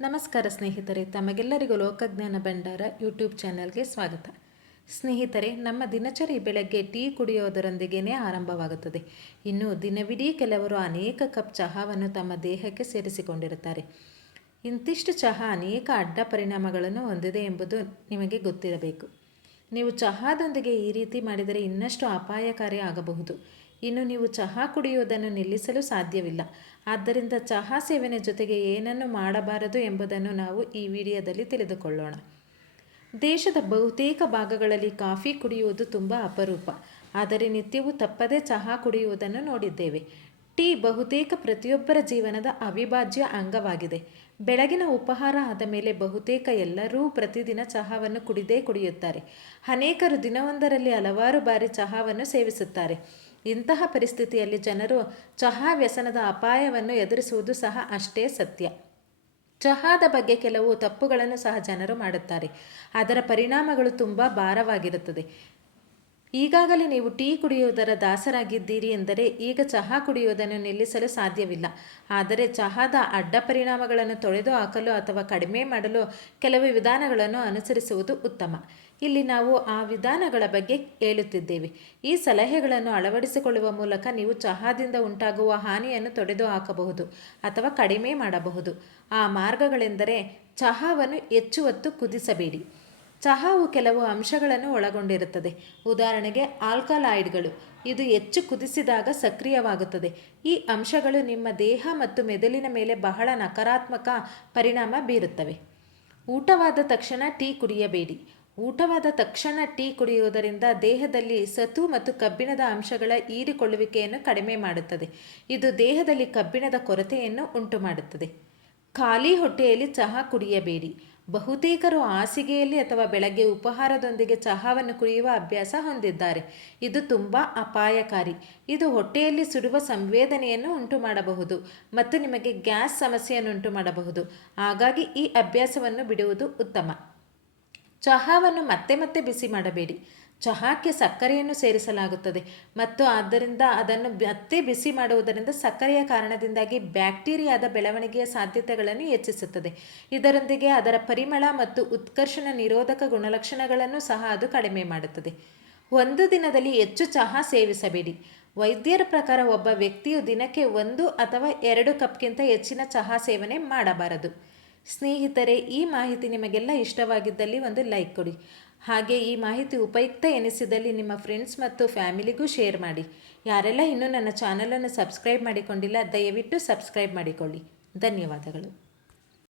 ನಮಸ್ಕಾರ ಸ್ನೇಹಿತರೆ, ತಮಗೆಲ್ಲರಿಗೂ ಲೋಕಜ್ಞಾನ ಭಂಡಾರ ಯೂಟ್ಯೂಬ್ ಚಾನೆಲ್ಗೆ ಸ್ವಾಗತ. ಸ್ನೇಹಿತರೆ, ನಮ್ಮ ದಿನಚರಿ ಬೆಳಗ್ಗೆ ಟೀ ಕುಡಿಯೋದರೊಂದಿಗೆ ಆರಂಭವಾಗುತ್ತದೆ. ಇನ್ನು ದಿನವಿಡೀ ಕೆಲವರು ಅನೇಕ ಕಪ್ ಚಹಾವನ್ನು ತಮ್ಮ ದೇಹಕ್ಕೆ ಸೇರಿಸಿಕೊಂಡಿರುತ್ತಾರೆ. ಇಂತಿಷ್ಟು ಚಹಾ ಅನೇಕ ಅಡ್ಡ ಪರಿಣಾಮಗಳನ್ನು ಹೊಂದಿದೆ ಎಂಬುದು ನಿಮಗೆ ಗೊತ್ತಿರಬೇಕು. ನೀವು ಚಹಾದೊಂದಿಗೆ ಈ ರೀತಿ ಮಾಡಿದರೆ ಇನ್ನಷ್ಟು ಅಪಾಯಕಾರಿ ಆಗಬಹುದು. ಇನ್ನು ನೀವು ಚಹಾ ಕುಡಿಯುವುದನ್ನು ನಿಲ್ಲಿಸಲು ಸಾಧ್ಯವಿಲ್ಲ. ಆದ್ದರಿಂದ ಚಹಾ ಸೇವನೆ ಜೊತೆಗೆ ಏನನ್ನು ಮಾಡಬಾರದು ಎಂಬುದನ್ನು ನಾವು ಈ ವಿಡಿಯೋದಲ್ಲಿ ತಿಳಿದುಕೊಳ್ಳೋಣ. ದೇಶದ ಬಹುತೇಕ ಭಾಗಗಳಲ್ಲಿ ಕಾಫಿ ಕುಡಿಯುವುದು ತುಂಬ ಅಪರೂಪ. ಆದರೆ ನಿತ್ಯವೂ ತಪ್ಪದೇ ಚಹಾ ಕುಡಿಯುವುದನ್ನು ನೋಡಿದ್ದೇವೆ. ಟೀ ಬಹುತೇಕ ಪ್ರತಿಯೊಬ್ಬರ ಜೀವನದ ಅವಿಭಾಜ್ಯ ಅಂಗವಾಗಿದೆ. ಬೆಳಗಿನ ಉಪಹಾರ ಆದ ಮೇಲೆ ಬಹುತೇಕ ಎಲ್ಲರೂ ಪ್ರತಿದಿನ ಚಹಾವನ್ನು ಕುಡಿದೇ ಕುಡಿಯುತ್ತಾರೆ. ಅನೇಕರು ದಿನವೊಂದರಲ್ಲಿ ಹಲವಾರು ಬಾರಿ ಚಹಾವನ್ನು ಸೇವಿಸುತ್ತಾರೆ. ಇಂತಹ ಪರಿಸ್ಥಿತಿಯಲ್ಲಿ ಜನರು ಚಹಾ ವ್ಯಸನದ ಅಪಾಯವನ್ನು ಎದುರಿಸುವುದು ಸಹ ಅಷ್ಟೇ ಸತ್ಯ. ಚಹಾದ ಬಗ್ಗೆ ಕೆಲವು ತಪ್ಪುಗಳನ್ನು ಸಹ ಜನರು ಮಾಡುತ್ತಾರೆ. ಅದರ ಪರಿಣಾಮಗಳು ತುಂಬ ಭಾರವಾಗಿರುತ್ತದೆ. ಈಗಾಗಲೇ ನೀವು ಟೀ ಕುಡಿಯುವುದರ ದಾಸರಾಗಿದ್ದೀರಿ ಎಂದರೆ ಈಗ ಚಹಾ ಕುಡಿಯುವುದನ್ನು ನಿಲ್ಲಿಸಲು ಸಾಧ್ಯವಿಲ್ಲ. ಆದರೆ ಚಹಾದ ಅಡ್ಡ ಪರಿಣಾಮಗಳನ್ನು ತೊಳೆದು ಹಾಕಲು ಅಥವಾ ಕಡಿಮೆ ಮಾಡಲು ಕೆಲವು ವಿಧಾನಗಳನ್ನು ಅನುಸರಿಸುವುದು ಉತ್ತಮ. ಇಲ್ಲಿ ನಾವು ಆ ವಿಧಾನಗಳ ಬಗ್ಗೆ ಹೇಳುತ್ತಿದ್ದೇವೆ. ಈ ಸಲಹೆಗಳನ್ನು ಅಳವಡಿಸಿಕೊಳ್ಳುವ ಮೂಲಕ ನೀವು ಚಹಾದಿಂದ ಉಂಟಾಗುವ ಹಾನಿಯನ್ನು ತೊಡೆದು ಹಾಕಬಹುದು ಅಥವಾ ಕಡಿಮೆ ಮಾಡಬಹುದು. ಆ ಮಾರ್ಗಗಳೆಂದರೆ ಚಹಾವನ್ನು ಹೆಚ್ಚು ಹೊತ್ತು ಕುದಿಸಬೇಡಿ. ಚಹಾವು ಕೆಲವು ಅಂಶಗಳನ್ನು ಒಳಗೊಂಡಿರುತ್ತದೆ. ಉದಾಹರಣೆಗೆ, ಆಲ್ಕಲಾಯ್ಡ್ಗಳು. ಇದು ಹೆಚ್ಚು ಕುದಿಸಿದಾಗ ಸಕ್ರಿಯವಾಗುತ್ತದೆ. ಈ ಅಂಶಗಳು ನಿಮ್ಮ ದೇಹ ಮತ್ತು ಮೆದುಳಿನ ಮೇಲೆ ಬಹಳ ನಕಾರಾತ್ಮಕ ಪರಿಣಾಮ ಬೀರುತ್ತವೆ. ಊಟವಾದ ತಕ್ಷಣ ಟೀ ಕುಡಿಯಬೇಡಿ. ಊಟವಾದ ತಕ್ಷಣ ಟೀ ಕುಡಿಯುವುದರಿಂದ ದೇಹದಲ್ಲಿ ಸತು ಮತ್ತು ಕಬ್ಬಿಣದ ಅಂಶಗಳ ಹೀರಿಕೊಳ್ಳುವಿಕೆಯನ್ನು ಕಡಿಮೆ ಮಾಡುತ್ತದೆ. ಇದು ದೇಹದಲ್ಲಿ ಕಬ್ಬಿಣದ ಕೊರತೆಯನ್ನು ಉಂಟು ಮಾಡುತ್ತದೆ ಖಾಲಿ ಹೊಟ್ಟೆಯಲ್ಲಿ ಚಹಾ ಕುಡಿಯಬೇಡಿ. ಬಹುತೇಕರು ಹಾಸಿಗೆಯಲ್ಲಿ ಅಥವಾ ಬೆಳಗ್ಗೆ ಉಪಹಾರದೊಂದಿಗೆ ಚಹಾವನ್ನು ಕುಡಿಯುವ ಅಭ್ಯಾಸ ಹೊಂದಿದ್ದಾರೆ. ಇದು ತುಂಬ ಅಪಾಯಕಾರಿ. ಇದು ಹೊಟ್ಟೆಯಲ್ಲಿ ಸುಡುವ ಸಂವೇದನೆಯನ್ನು ಉಂಟು ಮಾಡಬಹುದು ಮತ್ತು ನಿಮಗೆ ಗ್ಯಾಸ್ ಸಮಸ್ಯೆಯನ್ನು ಉಂಟು ಮಾಡಬಹುದು ಹಾಗಾಗಿ ಈ ಅಭ್ಯಾಸವನ್ನು ಬಿಡುವುದು ಉತ್ತಮ. ಚಹಾವನ್ನು ಮತ್ತೆ ಮತ್ತೆ ಬಿಸಿ ಮಾಡಬೇಡಿ. ಚಹಾಕ್ಕೆ ಸಕ್ಕರೆಯನ್ನು ಸೇರಿಸಲಾಗುತ್ತದೆ. ಮತ್ತು ಆದ್ದರಿಂದ ಅದನ್ನು ಮತ್ತೆ ಬಿಸಿ ಮಾಡುವುದರಿಂದ ಸಕ್ಕರೆಯ ಕಾರಣದಿಂದಾಗಿ ಬ್ಯಾಕ್ಟೀರಿಯಾದ ಬೆಳವಣಿಗೆಯ ಸಾಧ್ಯತೆಗಳನ್ನು ಹೆಚ್ಚಿಸುತ್ತದೆ. ಇದರೊಂದಿಗೆ ಅದರ ಪರಿಮಳ ಮತ್ತು ಉತ್ಕರ್ಷಣ ನಿರೋಧಕ ಗುಣಲಕ್ಷಣಗಳನ್ನು ಸಹ ಅದು ಕಡಿಮೆ ಮಾಡುತ್ತದೆ. ಒಂದು ದಿನದಲ್ಲಿ ಹೆಚ್ಚು ಚಹಾ ಸೇವಿಸಬೇಡಿ. ವೈದ್ಯರ ಪ್ರಕಾರ ಒಬ್ಬ ವ್ಯಕ್ತಿಯು ದಿನಕ್ಕೆ ಒಂದು ಅಥವಾ ಎರಡು ಕಪ್ಗಿಂತ ಹೆಚ್ಚಿನ ಚಹಾ ಸೇವನೆ ಮಾಡಬಾರದು. ಸ್ನೇಹಿತರೆ, ಈ ಮಾಹಿತಿ ನಿಮಗೆಲ್ಲ ಇಷ್ಟವಾಗಿದ್ದಲ್ಲಿ ಒಂದು ಲೈಕ್ ಕೊಡಿ. ಹಾಗೆ ಈ ಮಾಹಿತಿ ಉಪಯುಕ್ತ ಎನಿಸಿದಲ್ಲಿ ನಿಮ್ಮ ಫ್ರೆಂಡ್ಸ್ ಮತ್ತು ಫ್ಯಾಮಿಲಿಗೂ ಶೇರ್ ಮಾಡಿ. ಯಾರೆಲ್ಲ ಇನ್ನೂ ನನ್ನ ಚಾನಲನ್ನು ಸಬ್ಸ್ಕ್ರೈಬ್ ಮಾಡಿಕೊಂಡಿಲ್ಲ, ದಯವಿಟ್ಟು ಸಬ್ಸ್ಕ್ರೈಬ್ ಮಾಡಿಕೊಳ್ಳಿ. ಧನ್ಯವಾದಗಳು.